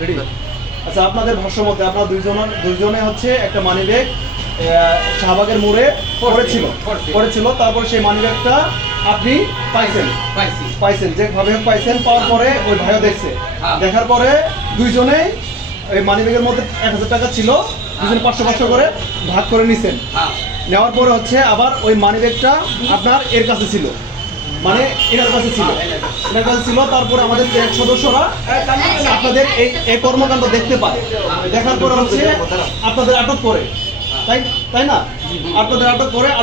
Ready. আচ্ছা, আপনাদের ভাষ্য মতে আপনারা দুইজনে হচ্ছে একটা মানি ব্যাগ শাহবাগের মোড়ে পড়েছিল, তারপরে সেই মানি ব্যাগটা আপনি পাইছেন যেভাবে পাইছেন, পাওয়ার পরে ওই ভাইও দেখছে, দেখার পরে দুইজনেই ওই মানি ব্যাগের মধ্যে 1000 টাকা ছিল, দুজনে 500 করে ভাগ করে নিছেন। নেওয়ার পরে হচ্ছে আবার ওই মানি ব্যাগটা আপনার এর কাছে ছিল, মানে এনার কাছে ছিল। তারপরে আমাদের এক সদস্যরা আপনাদের এই কর্মকাণ্ড দেখতে পায়, দেখার পরে হচ্ছে আপনাদের আটক করে, তাই না? আপনাদের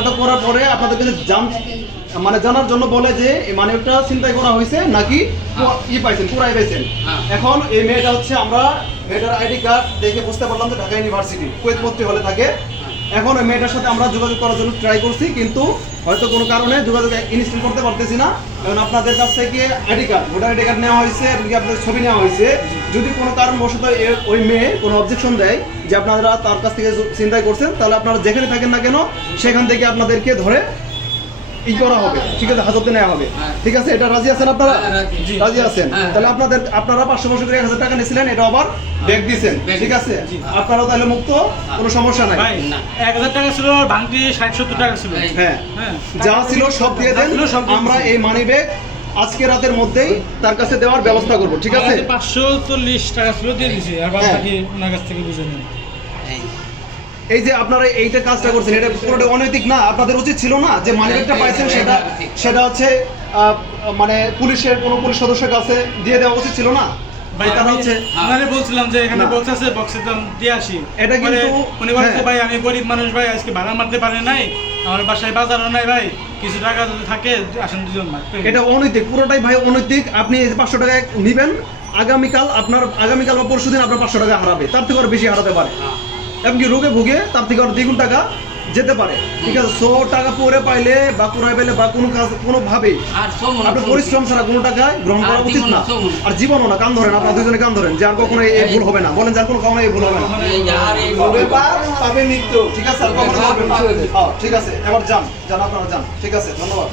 আটক করার পরে আপনাদের কাছে জানার জন্য বলে যে এই মানিব্যাগটা ছিনতাই করা হয়েছে নাকি পুরাই পাইছেন। এখন এই মেয়েটা হচ্ছে আমরা মেয়েটার আইডি কার্ড দেখে বুঝতে পারলাম যে ঢাকা ইউনিভার্সিটি কুয়েত ভর্তি হলে থাকে। এখন ওই মেয়েটার সাথে আমরা যোগাযোগ করার জন্য ট্রাই করছি, কিন্তু হয়তো কোনো কারণে যোগাযোগ ইনস্টল করতে পারতেছি না। এখন আপনাদের কাছ থেকে ভোটার আইডি কার্ড নেওয়া হয়েছে, এমনকি আপনাদের ছবি নেওয়া হয়েছে। যদি কোনো কারণবশত ওই মেয়ে কোনো অবজেকশন দেয় যে আপনারা তার কাছ থেকে চিন্তাই করছেন, তাহলে আপনারা যেখানে থাকেন না কেন সেখান থেকে আপনাদেরকে ধরে করা হবে, ঠিক আছে, হাজতে নেওয়া হবে। ঠিক আছে, এটা রাজি আছেন আপনারা? রাজি আছেন? তাহলে আপনারা 500 করে 1000 টাকা নিয়েছিলেন, এটা আবার ব্যাগ দিয়েছেন, ঠিক আছে, আপনারাও তাহলে মুক্ত, কোনো সমস্যা নাই। 1000 টাকা ছিল, ভাঙতি 60-70 টাকা ছিল। হ্যাঁ, যা ছিল সব দিয়ে দেন, আমরা এই মানি ব্যাগ আজকে রাতের মধ্যেই তার কাছে দেওয়ার ব্যবস্থা করব, ঠিক আছে? 540 টাকা ছিল, দিয়ে দিয়েছি, আর বাকি ওনার কাছ থেকে বুঝে নিন। এই যে আপনারা এইটা কাজটা করছেন, এটা পুরোটা অনৈতিক না? আপনাদের উচিত ছিল না যে মানি ব্যাগটা পাইছেন সেটা হচ্ছে মানে কোনো পুলিশ সদস্যের কাছে দিয়ে দেওয়া উচিত ছিল না? ভাই আমি বলছিলাম যে এখানে বক্স আছে, বক্সে দিয়ে আসি। এটা কিন্তু উনি বলছে ভাই আমি গরিব মানুষ ভাই, আজকে ভাড়া মারতে পারে নাই, আমার বাসায় বাজারও নাই ভাই, কিছু টাকা যদি থাকে আসেন দুজন ভাই। এটা অনৈতিক, পুরোটাই ভাই অনৈতিক। আপনি 500 টাকা নিবেন, আগামীকাল বা পরশুদিন আপনার 500 টাকা হারাবে, তার থেকে আরো বেশি হারাতে পারে, এমনকি রোগে ভুগে তার থেকে আরো দ্বিগুণ টাকা যেতে পারে, ঠিক আছে? 100 টাকা পরে পাইলে বা পুরাই পাইলে বা কোনো কাজ কোনোভাবেই আপনার পরিশ্রম ছাড়া কোনো টাকা গ্রহণ করা উচিত না, আর জীবনও না। কান ধরেন, আপনারা দুজনে কান ধরেন, যার কখনো এই ভুল হবে না, বলেন যার কোনো কখনো এই ভুল হবে না, পাবে মৃত্যু, ঠিক আছে? ঠিক আছে, এবার যান আপনারা যান, ঠিক আছে, ধন্যবাদ।